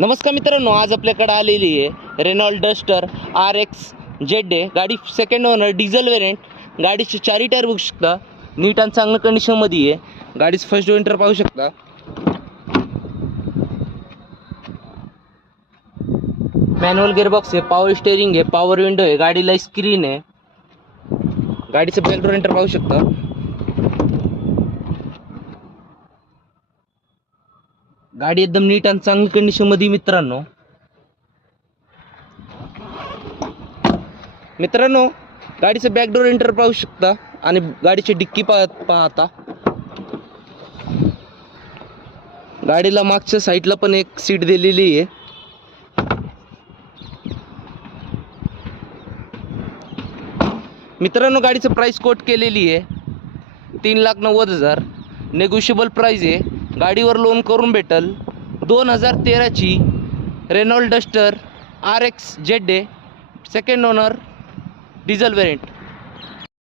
नमस्कार मित्रांनो, आज आपल्याकडे आलेली आहे रेनॉल्ड डस्टर RX ZA गाडी सेकंड ओनर डिझेल वेरियंट. गाडीचे चारी टायर बघू शकता, नीट आणि चांगल्या कंडिशनमध्ये आहे. गाडीचं फर्स्ट ओनर पाहू शकता. मॅन्युअल गिअरबॉक्स आहे, पॉवर स्टेअरिंग आहे, पॉवर विंडो आहे, गाडीला स्क्रीन आहे. गाडीचं बेल रेंटर पाहू शकता. गाडी एकदम नीट आणि चांगली कंडिशनमध्ये मित्रांनो गाडीचं बॅकडोर एंटर पाहू शकता आणि गाडीची डिक्की पाहता. गाडीला मागच्या साईडला पण एक सीट दिलेली आहे. मित्रांनो गाडीचं प्राइस कोट केलेली आहे 3,90,000. नेगोशिएबल प्राइस आहे. गाडीवर लोन करून भेटल. 2013ची Renault Duster RX ZA second owner diesel variant.